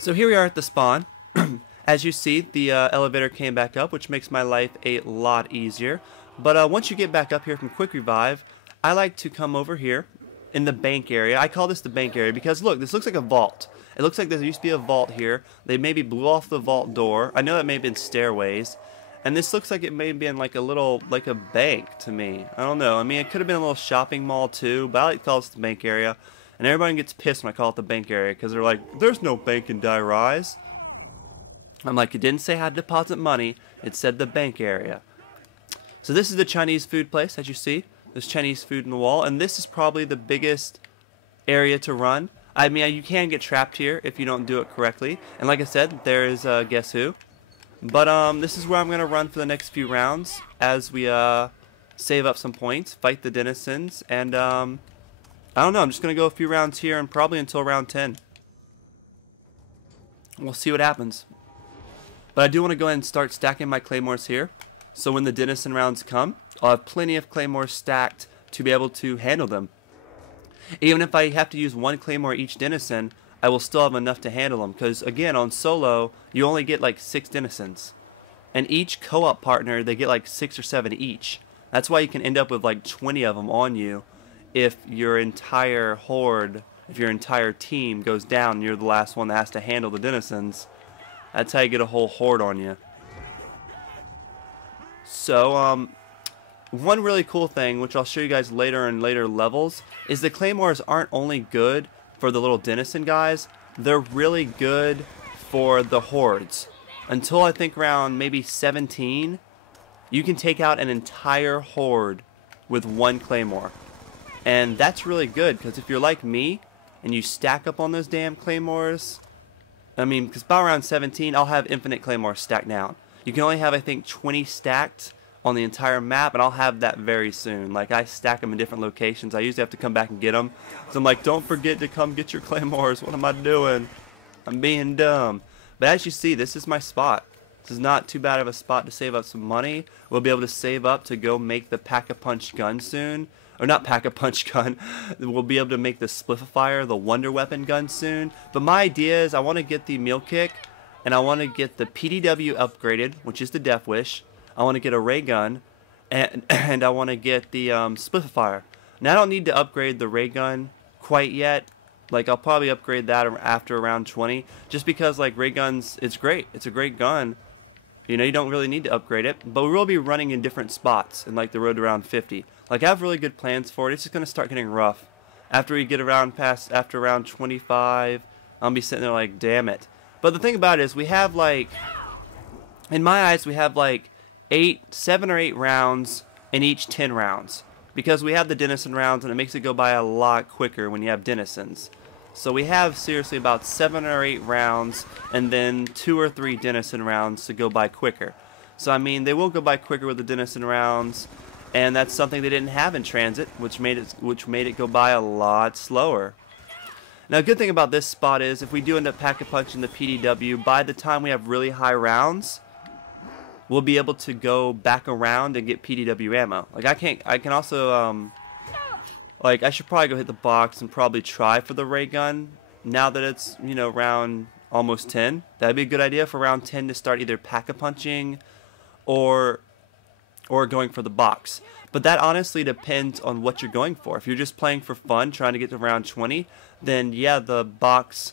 So here we are at the spawn. As you see, the elevator came back up, which makes my life a lot easier. But once you get back up here from Quick Revive, I like to come over here in the bank area. I call this the bank area because look, this looks like a vault. It looks like there used to be a vault here. They maybe blew off the vault door. I know that may have been stairways. And this looks like it may have been like a little, like a bank to me. I don't know. I mean, it could have been a little shopping mall too, but I like to call this the bank area. And everybody gets pissed when I call it the bank area because they're like, there's no bank in Die Rise. I'm like, it didn't say how to deposit money. It said the bank area. So this is the Chinese food place, as you see. There's Chinese food in the wall. And this is probably the biggest area to run. I mean, you can get trapped here if you don't do it correctly. And like I said, there is Guess Who. But this is where I'm going to run for the next few rounds as we save up some points, fight the denizens, and I don't know, I'm just going to go a few rounds here and probably until round 10. We'll see what happens. But I do want to go ahead and start stacking my claymores here, so when the denizen rounds come, I'll have plenty of claymores stacked to be able to handle them. Even if I have to use one claymore each denizen, I will still have enough to handle them, because again, on solo, you only get like 6 denizens. And each co-op partner, they get like 6 or 7 each. That's why you can end up with like 20 of them on you if your entire horde, if your entire team goes down and you're the last one that has to handle the denizens. That's how you get a whole horde on you. So, one really cool thing, which I'll show you guys later in later levels, is the claymores aren't only good for the little denizen guys, they're really good for the hordes. Until I think around maybe 17, you can take out an entire horde with one claymore. And that's really good, because if you're like me, and you stack up on those damn claymores, I mean, because by around 17, I'll have infinite claymores stacked down. You can only have, I think, 20 stacked on the entire map, and I'll have that very soon. Like, I stack them in different locations. I usually have to come back and get them. So I'm like, don't forget to come get your claymores. What am I doing? I'm being dumb. But as you see, this is my spot. This is not too bad of a spot to save up some money. We'll be able to save up to go make the Pack-a-Punch gun soon. Or not Pack-a-Punch gun. We'll be able to make the Splififier, the Wonder Weapon gun soon. But my idea is I want to get the Meal Kick, and I want to get the Pt2 upgraded, which is the Death Wish. I want to get a ray gun, and I want to get the Splififier. Now I don't need to upgrade the ray gun quite yet. Like, I'll probably upgrade that after around 20, just because like ray guns, it's great. It's a great gun. You know, you don't really need to upgrade it, but we will be running in different spots in like the road to around 50. Like, I have really good plans for it. It's just gonna start getting rough after we get around after around 25. I'll be sitting there like, damn it. But the thing about it is, we have like, in my eyes, we have like 7 or 8 rounds in each 10 rounds, because we have the denizen rounds, and it makes it go by a lot quicker when you have denizens. So we have seriously about 7 or 8 rounds, and then 2 or 3 denizen rounds to go by quicker. So I mean, they will go by quicker with the denizen rounds, and that's something they didn't have in Transit, which made it go by a lot slower. Now, a good thing about this spot is, if we do end up Pack-a-Punching the Pt2, by the time we have really high rounds, we'll be able to go back around and get Pt2 ammo. Like, I can also, like, I should probably go hit the box and probably try for the ray gun now that it's, you know, round almost 10. That'd be a good idea for round 10 to start either Pack-a-Punching or going for the box. But that honestly depends on what you're going for. If you're just playing for fun, trying to get to round 20, then yeah, the box,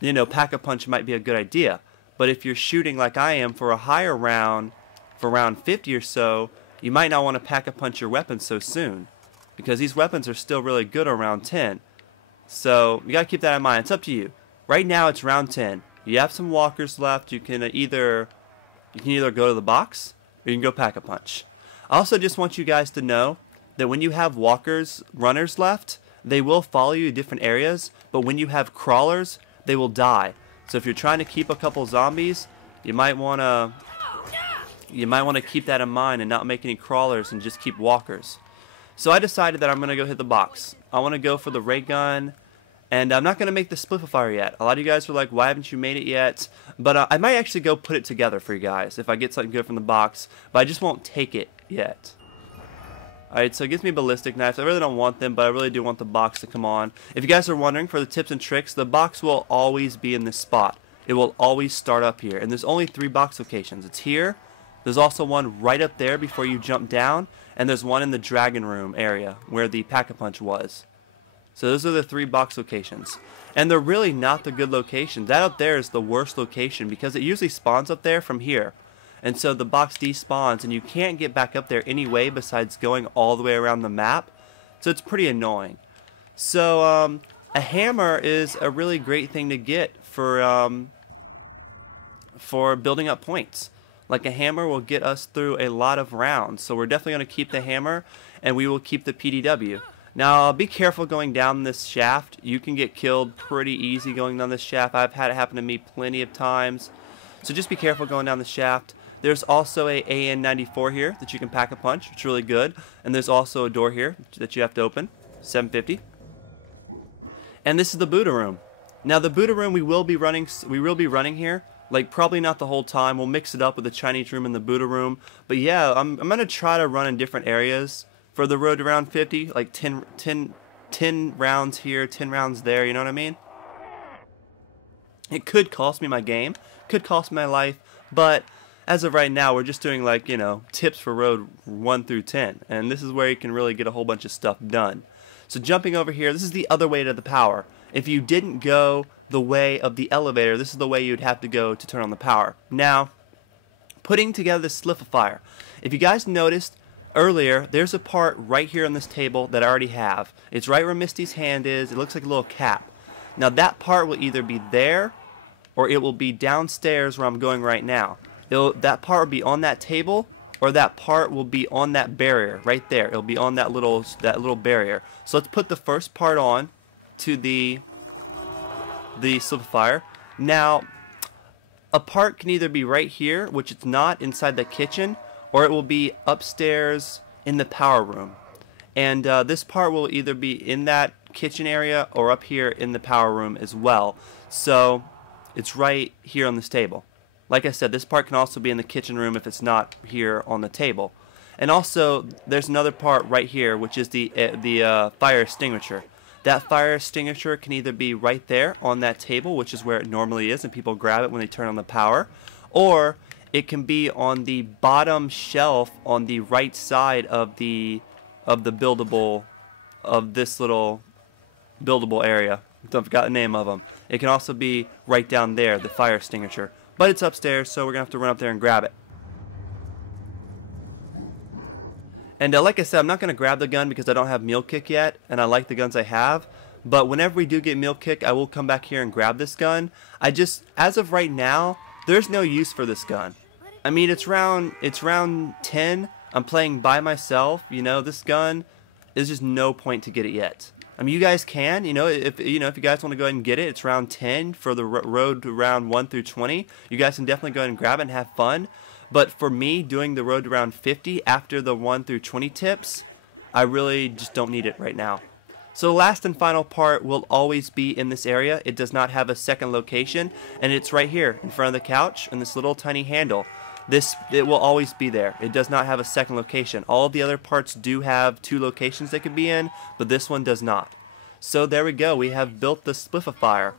you know, Pack-a-Punch might be a good idea. But if you're shooting like I am for a higher round, for round 50 or so, you might not want to Pack-a-Punch your weapons so soon, because these weapons are still really good on round 10. So you gotta keep that in mind. It's up to you. Right now it's round 10. You have some walkers left. You can either go to the box, or you can go Pack-a-Punch. I also just want you guys to know that when you have runners left, they will follow you to different areas, but when you have crawlers, they will die. So if you're trying to keep a couple zombies, you might want to keep that in mind and not make any crawlers and just keep walkers. So I decided that I'm going to go hit the box. I want to go for the ray gun, and I'm not going to make the Splififier yet. A lot of you guys were like, why haven't you made it yet? But I might actually go put it together for you guys if I get something good from the box, but I just won't take it yet. Alright, so it gives me ballistic knives. I really don't want them, but I really do want the box to come on. If you guys are wondering, for the tips and tricks, the box will always be in this spot. It will always start up here. And there's only 3 box locations. It's here. There's also one right up there before you jump down. And there's one in the dragon room area where the Pack-a-Punch was. So those are the 3 box locations. And they're really not the good locations. That up there is the worst location because it usually spawns up there from here. And so the box despawns and you can't get back up there anyway besides going all the way around the map. So it's pretty annoying. So a hammer is a really great thing to get for building up points. Like a hammer will get us through a lot of rounds. So we're definitely going to keep the hammer and we will keep the PDW. Now be careful going down this shaft. You can get killed pretty easy going down this shaft. I've had it happen to me plenty of times. So just be careful going down the shaft. There's also a AN94 here that you can pack a punch. It's really good. And there's also a door here that you have to open. 750. And this is the Buddha room. Now the Buddha room we will be running here. Like probably not the whole time. We'll mix it up with the Chinese room and the Buddha room. But yeah, I'm going to try to run in different areas for the road to round 50. Like 10 rounds here, 10 rounds there. You know what I mean? It could cost me my game. Could cost me my life. But as of right now, we're just doing like, you know, tips for road 1 through 10. And this is where you can really get a whole bunch of stuff done. So jumping over here, this is the other way to the power. If you didn't go the way of the elevator, this is the way you'd have to go to turn on the power. Now, putting together the slififier. If you guys noticed earlier, there's a part right here on this table that I already have. It's right where Misty's hand is. It looks like a little cap. Now that part will either be there or it will be downstairs where I'm going right now. That part will be on that table, or that part will be on that barrier right there. It'll be on that little barrier. So let's put the first part on to the slipifier. Now, a part can either be right here, which it's not, inside the kitchen, or it will be upstairs in the power room. And this part will either be in that kitchen area or up here in the power room as well. So it's right here on this table. Like I said, this part can also be in the kitchen room if it's not here on the table. And also, there's another part right here, which is the fire extinguisher. That fire extinguisher can either be right there on that table, which is where it normally is, and people grab it when they turn on the power, or it can be on the bottom shelf on the right side of the buildable, of this little buildable area. I forgot the name of them. It can also be right down there, the fire extinguisher. But it's upstairs, so we're going to have to run up there and grab it. And like I said, I'm not going to grab the gun because I don't have meal kick yet, and I like the guns I have. But whenever we do get meal kick, I will come back here and grab this gun. As of right now, there's no use for this gun. I mean, it's round 10. I'm playing by myself. You know, this gun is just no point to get it yet. I mean, you guys can, if you guys want to go ahead and get it, it's round 10 for the road to round 1 through 20. You guys can definitely go ahead and grab it and have fun. But for me, doing the road to round 50 after the 1 through 20 tips, I really just don't need it right now. So the last and final part will always be in this area. It does not have a second location, and it's right here in front of the couch and this little tiny handle. It will always be there. It does not have a second location. All of the other parts do have 2 locations they could be in, but this one does not. So there we go. We have built the splififier.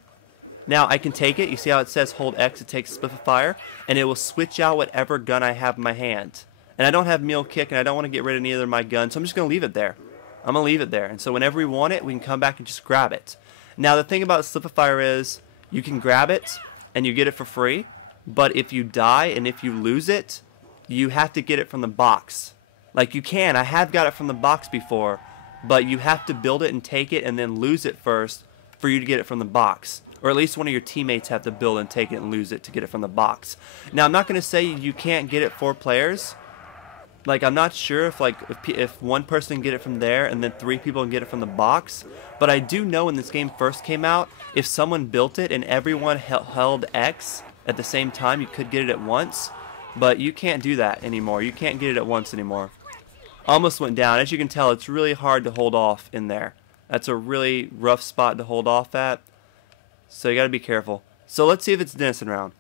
Now I can take it. You see how it says hold X to take splififier, and it will switch out whatever gun I have in my hand. And I don't have meal kick, and I don't want to get rid of neither of my guns, so I'm just going to leave it there. I'm going to leave it there. And so whenever we want it, we can come back and just grab it. Now the thing about splififier is you can grab it and you get it for free. But if you die and if you lose it, you have to get it from the box. Like you can. I have got it from the box before, but you have to build it and take it and then lose it first for you to get it from the box. Or at least one of your teammates have to build and take it and lose it to get it from the box. Now I'm not going to say you can't get it 4 players. Like I'm not sure if one person can get it from there and then 3 people can get it from the box. But I do know when this game first came out, if someone built it and everyone held X at the same time, you could get it at once, but you can't do that anymore. You can't get it at once anymore. Almost went down. As you can tell, it's really hard to hold off in there. That's a really rough spot to hold off at, so you gotta be careful. So let's see if it's Denison round.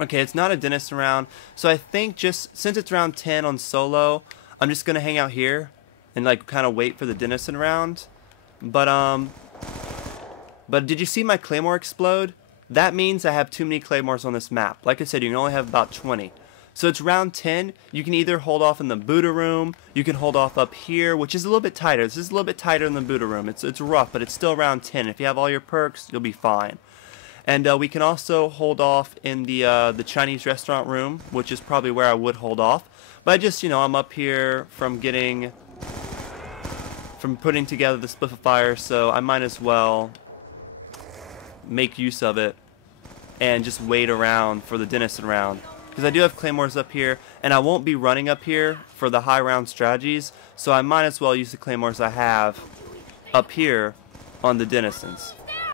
Okay, it's not a denizen round, so I think just since it's round 10 on solo, I'm just gonna hang out here and like kind of wait for the denizen round. But did you see my claymore explode? That means I have too many claymores on this map. Like I said, you can only have about 20. So it's round 10. You can either hold off in the Buddha room, you can hold off up here, which is a little bit tighter. This is a little bit tighter than the Buddha room. It's rough, but it's still round 10. If you have all your perks, you'll be fine. And we can also hold off in the Chinese restaurant room, which is probably where I would hold off. But I just, I'm up here from putting together the splifier, so I might as well make use of it and just wait around for the denizen round. Because I do have claymores up here, and I won't be running up here for the high round strategies, so I might as well use the claymores I have up here on the denizens.